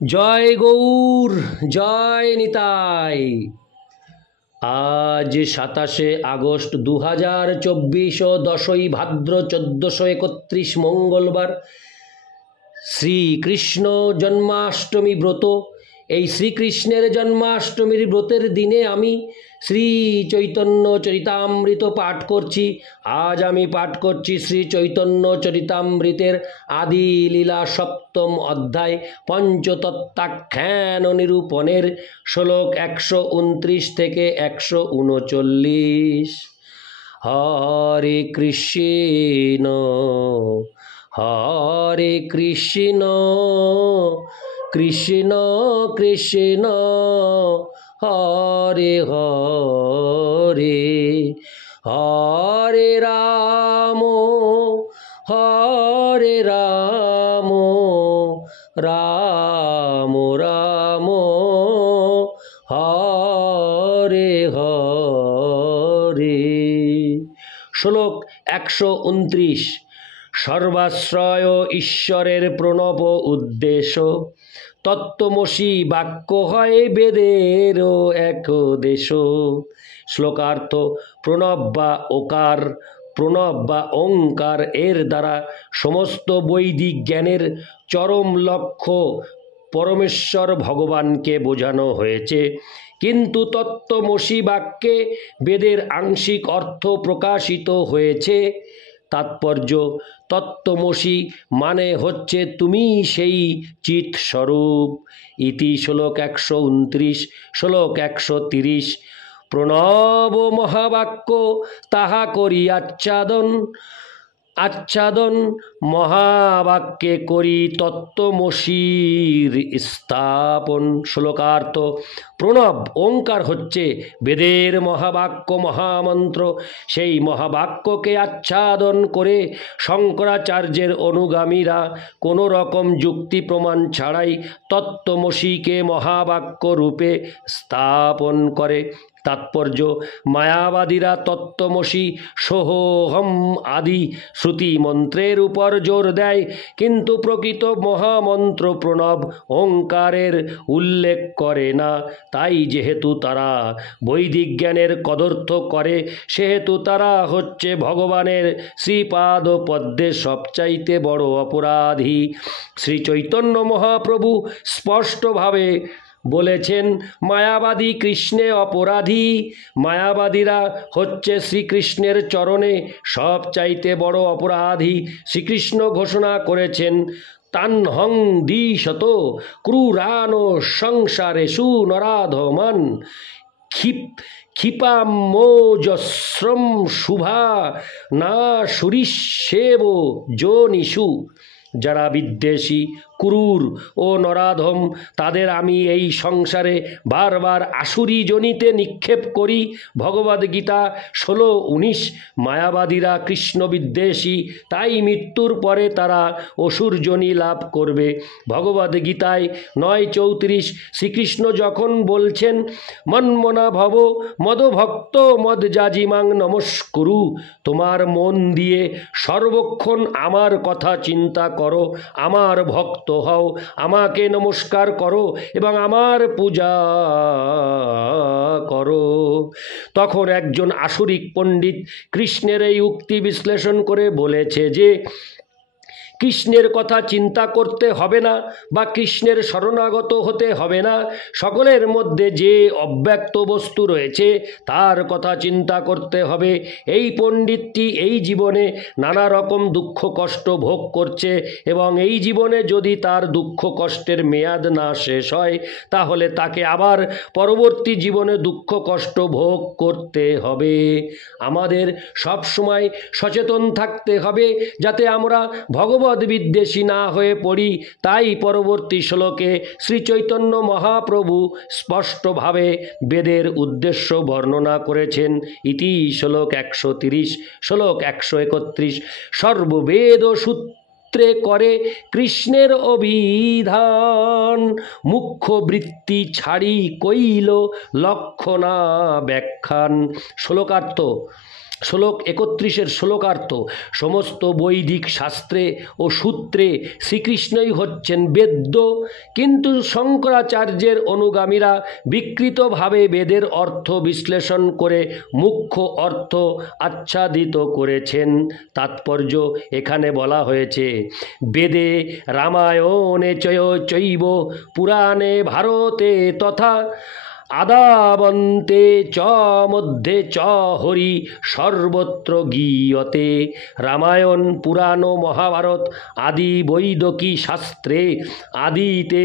জয় গৌর, জয় নিতাই। আজ 27শে আগস্ট 2024 ও 10ই ভাদ্র 1431 মঙ্গলবার, শ্রীকৃষ্ণ জন্মাষ্টমী ব্রত। এই শ্রীকৃষ্ণের জন্মাষ্টমীর ব্রতের দিনে আমি শ্রী চৈতন্য চরিতামৃত পাঠ করছি। আজ আমি পাঠ করছি শ্রী চৈতন্য চরিতামৃতের আদি লীলা সপ্তম অধ্যায় পঞ্চতত্ত্বাখ্যান নিরূপণের শ্লোক 129 থেকে 139। হরে কৃষ্ণ হরে কৃষ্ণ কৃষ্ণ কৃষ্ণ হরে হরে, হরে রাম হরে রাম, রাম রাম হরে হরে। শ্লোক 129। সর্বাশ্রয় ঈশ্বরের প্রণব উদ্দেশ্য। তত্ত্বমসি বাক্য হয় বেদেরও এক দেশ। শ্লোকার্থ: প্রণব বা ওকার, প্রণব বা ওঙ্কার এর দ্বারা সমস্ত বৈদিক জ্ঞানের চরম লক্ষ্য পরমেশ্বর ভগবানকে বোঝানো হয়েছে। কিন্তু তত্ত্বমসি বাক্যে বেদের আংশিক অর্থ প্রকাশিত হয়েছে। তাৎপর্য: তত্ত্বমসি মানে হচ্ছে তুমি সেই চিৎ স্বরূপ। ইতি শ্লোক 129। শ্লোক 130। প্রণব মহাবাক্য তাহা করি আচ্ছাদন, আচ্ছাদন মহাবাক্যে করি তত্ত্বমসির স্থাপন। শ্লোকার্থ: প্রণব ওঙ্কার হচ্ছে বেদের মহাবাক্য, মহামন্ত্র। সেই মহাবাক্যকে আচ্ছাদন করে শঙ্করাচার্যের অনুগামীরা কোনো রকম যুক্তি প্রমাণ ছাড়াই তত্ত্বমসিকে মহাবাক্য রূপে স্থাপন করে। তাৎপর্য: মায়াবাদীরা তত্ত্বমসি সোহম আদি শ্রুতি মন্ত্রের উপর জোর দেয়, কিন্তু প্রকৃত মহামন্ত্র প্রণব ওঙ্কারের উল্লেখ করে না। তাই যেহেতু তারা বৈদিক জ্ঞানের কদর্থ করে, সেহেতু তারা হচ্ছে ভগবানের শ্রীপাদ পদ্মে সবচাইতে বড় অপরাধী। শ্রী চৈতন্য মহাপ্রভু স্পষ্টভাবে বলেছেন, মায়াবাদী কৃষ্ণে অপরাধী। মায়াবাদীরা হচ্ছে শ্রীকৃষ্ণের চরণে সবচাইতে বড় অপরাধী। শ্রীকৃষ্ণ ঘোষণা করেছেন, তান্হং দ্বিশত ক্রূরানো সংসারেষু নরাধমান ক্ষিপামোজস্রম শুভা না সুরিষেব যোনিষু। যারা বিদ্বেষী, ক্রূর ও নরাধম, তাদের আমি এই সংসারে বারবার আসুরি যোনিতে নিক্ষেপ করি। ভগবদ্গীতা 16:19। মায়াবাদীরা কৃষ্ণ বিদ্বেষী, তাই মৃত্যুর পরে তারা অসুর যোনি লাভ করবে। ভগবদ্গীতায় 9:34 শ্রীকৃষ্ণ যখন বলছেন, মন্মনা ভব মদভক্ত মদযাজিমাং নমস্কুরু, তোমার মন দিয়ে সর্বক্ষণ আমার কথা চিন্তা করো, আমার ভক্ত হও, আমাকে নমস্কার করো এবং আমার পূজা করো। তখন একজন আসুরিক পণ্ডিত কৃষ্ণের এই উক্তি বিশ্লেষণ করে বলেছে যে, কৃষ্ণের কথা চিন্তা করতে হবে না বা কৃষ্ণের শরণাগত হতে হবে না, সকলের মধ্যে যে অব্যক্ত বস্তু রয়েছে তার কথা চিন্তা করতে হবে। এই পণ্ডিতটি এই জীবনে নানা রকম দুঃখ কষ্ট ভোগ করছে এবং এই জীবনে যদি তার দুঃখ কষ্টের মেয়াদ না শেষ হয়, তাহলে তাকে আবার পরবর্তী জীবনে দুঃখ কষ্ট ভোগ করতে হবে। আমাদের সব সময় সচেতন থাকতে হবে যাতে আমরা ভগবৎ বিদ্বেষী না হয়ে পড়ি। তাই পরবর্তী শ্লোকে শ্রী চৈতন্য মহাপ্রভু স্পষ্টভাবে বেদের উদ্দেশ্য বর্ণনা করেছেন। ইতি শ্লোক 130। শ্লোক 131। সর্ববেদ সূত্রে করে কৃষ্ণের অভিধান, মুখ্য বৃত্তি ছাড়ি কইল লক্ষণা ব্যাখ্যান। শ্লোকার্থ: শ্লোক 31-এর শ্লোকার্থ, সমস্ত বৈদিক শাস্ত্রে ও সূত্রে শ্রীকৃষ্ণই হচ্ছেন বেদ্য, কিন্তু শঙ্করাচার্যের অনুগামীরা বিকৃতভাবে বেদের অর্থ বিশ্লেষণ করে মুখ্য অর্থ আচ্ছাদিত করেছেন। তাৎপর্য এখানে বলা হয়েছে, বেদে রামায়ণে চৈব পুরাণে ভারতে তথা আদাবন্তে চ মধ্যে চ হরি সর্বত্র গীয়তে। রামায়ণ, পুরাণ ও মহাভারত আদি বৈদিকী শাস্ত্রে আদিতে,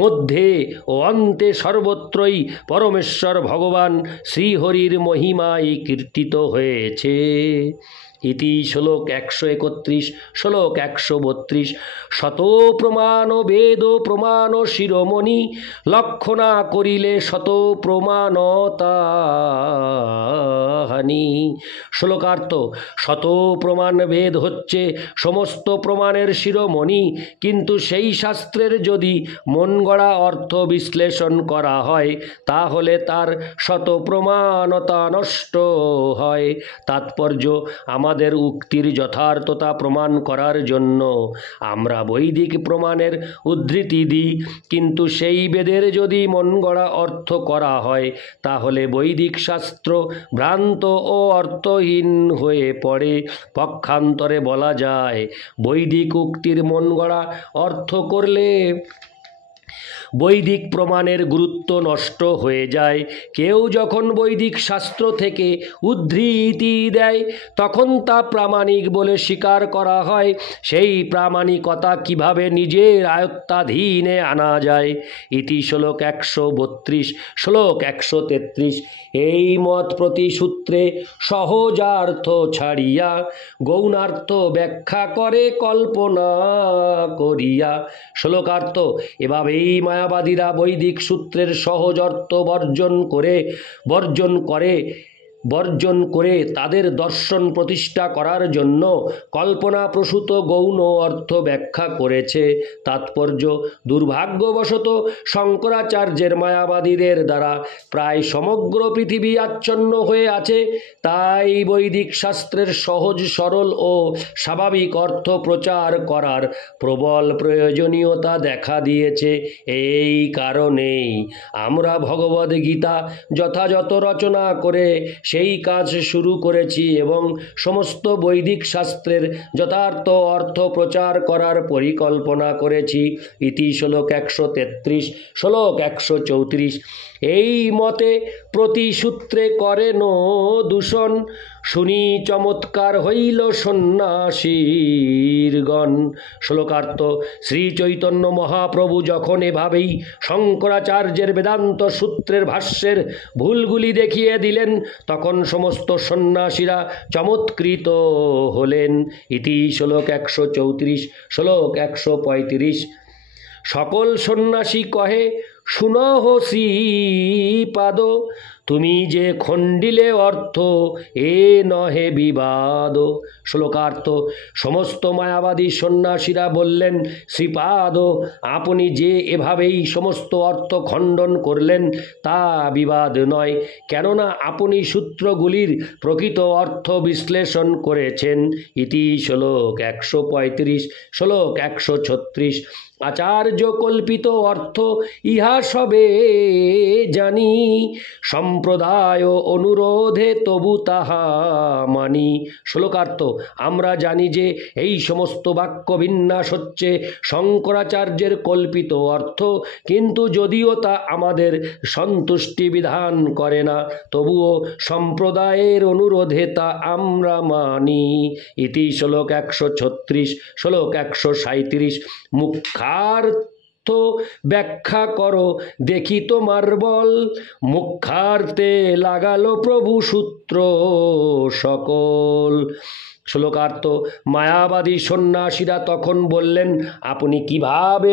মধ্যে ও অন্তে সর্বত্রই পরমেশ্বর ভগবান শ্রীহরির মহিমায় কীর্তিত হয়েছে। ইতি শ্লোক 131। শ্লোক 132। শত প্রমাণ বেদ প্রমাণ শিরোমণি, লক্ষ্য না করিলে শত প্রমাণতাহানি। শ্লোকার্থ, শত প্রমাণ বেদ হচ্ছে সমস্ত প্রমাণের শিরোমণি, কিন্তু সেই শাস্ত্রের যদি মন গড়া অর্থ বিশ্লেষণ করা হয় তাহলে তার শত প্রমাণতা নষ্ট হয়। তাৎপর্য, আমাদের উক্তির যথার্থতা প্রমাণ করার জন্য আমরা বৈদিক প্রমাণের উদ্ধৃতি দিই, কিন্তু সেই বেদের যদি মনগড়া অর্থ করা হয় তাহলে বৈদিক শাস্ত্র ভ্রান্ত ও অর্থহীন হয়ে পড়ে। পক্ষান্তরে বলা যায়, বৈদিক উক্তির মনগড়া অর্থ করলে বৈদিক প্রমাণের গুরুত্ব নষ্ট হয়ে যায়। কেউ যখন বৈদিক শাস্ত্র থেকে উদ্ধৃতি দেয় তখন তা প্রামাণিক বলে স্বীকার করা হয়। সেই প্রামাণিকতা কিভাবে নিজের আয়ত্তাধীনে আনা যায়? ইতি শ্লোক 132। শ্লোক 133। এই মত প্রতি সূত্রে সহজার্থ ছাড়িয়া গৌণার্থ ব্যাখ্যা করে কল্পনা করিয়া। শ্লোকার্থ, এভাবেই মায়াবাদীরা বৈদিক সূত্রের সহজ অর্থ বর্জন করে তাদের দর্শন প্রতিষ্ঠা করার জন্য কল্পনাপ্রসূত গৌণ অর্থ ব্যাখ্যা করেছে। তাৎপর্য, দুর্ভাগ্যবশত শঙ্করাচার্যের মায়াবাদীদের দ্বারা প্রায় সমগ্র পৃথিবী আচ্ছন্ন হয়ে আছে। তাই বৈদিক শাস্ত্রের সহজ সরল ও স্বাভাবিক অর্থ প্রচার করার প্রবল প্রয়োজনীয়তা দেখা দিয়েছে। এই কারণেই আমরা ভগবদ্গীতা যথাযথ রচনা করে সেই কাজ শুরু করেছি এবং সমস্ত বৈদিক শাস্ত্রের যথার্থ অর্থ প্রচার করার পরিকল্পনা করেছি। ইতি শ্লোক 133। শ্লোক 134। এই মতে প্রতি সূত্রে করেন দূষণ, শুনি চমৎকার হইল সন্ন্যাসীরগণ। শ্লোকার্থ, শ্রী চৈতন্য মহাপ্রভু যখন এভাবেই শঙ্করাচার্যের বেদান্ত সূত্রের ভাষ্যের ভুলগুলি দেখিয়ে দিলেন তখন সমস্ত সন্ন্যাসীরা চমৎকৃত হলেন। ইতি শ্লোক 134। শ্লোক 135। সকল সন্ন্যাসী কহে, শুনহ শ্রীপাদ, তুমি যে খণ্ডিলে অর্থ এ নহে বিবাদ। শ্লোকার্থ, সমস্ত মায়াবাদী সন্ন্যাসীরা বললেন, শ্রীপাদ, আপনি যে এভাবেই সমস্ত অর্থ খণ্ডন করলেন তা বিবাদ নয়, কেননা আপনি সূত্রগুলির প্রকৃত অর্থ বিশ্লেষণ করেছেন। ইতি শ্লোক 135। শ্লোক 136। আচার্য কল্পিত অর্থ ইহা সবে জানি, সম্প্রদায় অনুরোধে তবু তাহা মানি। শ্লোকার্থ, আমরা জানি যে এই সমস্ত বাক্য বিন্যাস হচ্ছে শঙ্করাচার্যের কল্পিত অর্থ, কিন্তু যদিও তা আমাদের সন্তুষ্টি বিধান করে না, তবুও সম্প্রদায়ের অনুরোধে তা আমরা মানি। ইতি শ্লোক 136। শ্লোক 137। মুখ্যার্থ ব্যাখ্যা করো দেখি তোমার বল, মুখ্যার্থে লাগালো প্রভু সূত্র সকল। শ্লোকার্থ, মায়াবাদী সন্ন্যাসীরা তখন বললেন, আপনি কিভাবে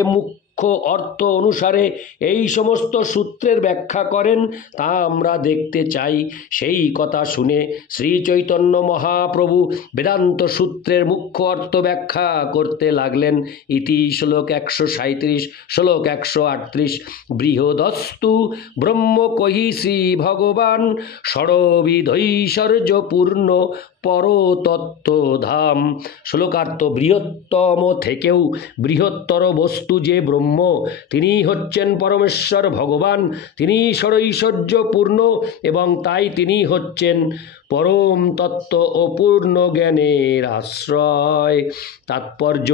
মুখ্য অর্থ অনুসারে এই সমস্ত সূত্রের ব্যাখ্যা করেন তা আমরা দেখতে চাই। সেই কথা শুনে শ্রী চৈতন্য মহাপ্রভু বেদান্ত সূত্রের মুখ্য অর্থ ব্যাখ্যা করতে লাগলেন। ইতি শ্লোক 137, শ্লোক 138। বৃহদস্তু ব্রহ্ম কহিষি ভগবান ষড়বিধৈশ্বর্যপূর্ণ পরতত্ত্বধাম। শ্লোকার্থ: বৃহত্তম থেকেও বৃহত্তর বস্তু যে ব্রহ্ম, তিনি হচ্ছেন পরমেশ্বর ভগবান। তিনি ষড়ৈশ্বর্যপূর্ণ এবং তাই তিনি হচ্ছেন পরম তত্ত্ব ও পূর্ণ জ্ঞানের আশ্রয়। তাৎপর্য: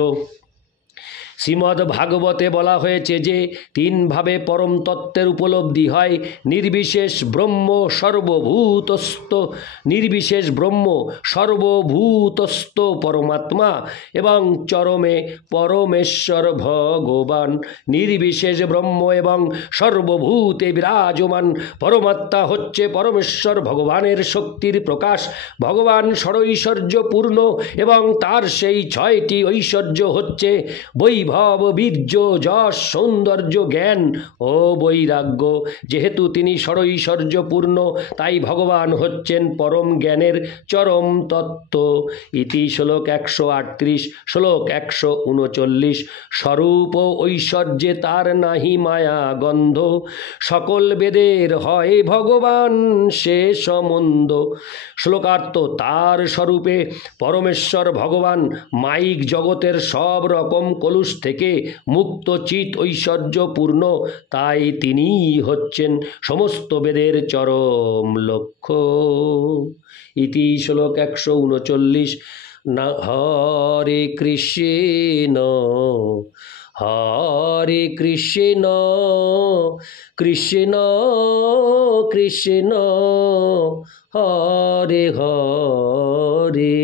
শ্রীমদ্ ভাগবতে বলা হয়েছে যে তিনভাবে পরম তত্ত্বের উপলব্ধি হয়। নির্বিশেষ ব্রহ্ম সর্বভূতস্থ, নির্বিশেষ ব্রহ্ম সর্বভূতস্থ পরমাত্মা এবং চরমে পরমেশ্বর ভগবান। নির্বিশেষ ব্রহ্ম এবং সর্বভূতে বিরাজমান পরমাত্মা হচ্ছে পরমেশ্বর ভগবানের শক্তির প্রকাশ। ভগবান ষড়ৈশ্বর্যপূর্ণ এবং তার সেই 6টি ঐশ্বর্য হচ্ছে বৈভব, বীর্য, যশ, সৌন্দর্য, জ্ঞান ও বৈরাগ্য। যেহেতু তিনি ষড়ৈশ্বর্যপূর্ণ, তাই ভগবান হচ্ছেন পরম জ্ঞানের চরম তত্ত্ব। ইতি শ্লোক 138, শ্লোক 139। স্বরূপ ঐশ্বর্যে তার নাহি মায়া গন্ধ, সকল বেদের হয় ভগবান সে সম্বন্ধ। শ্লোকার্থ: তার স্বরূপে পরমেশ্বর ভগবান মায়িক জগতের সব রকম কলুষ থেকে মুক্ত, চিত, ঐশ্বর্যপূর্ণ, তাই তিনিই হচ্ছেন সমস্ত বেদের চরম লক্ষ্য। ইতি শ্লোক 139। না হরে কৃষ্ণ হরে কৃষ্ণ কৃষ্ণ কৃষ্ণ হরে হরে,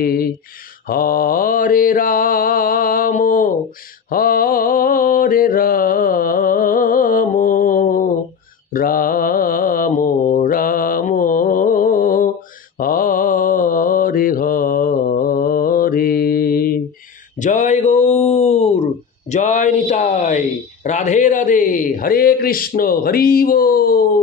হরে রাম হরে রাম, রাম রাম হরে হরে। জয় গৌর, জয় নিতাই, রাধে রাধে, হরে কৃষ্ণ, হরি বল।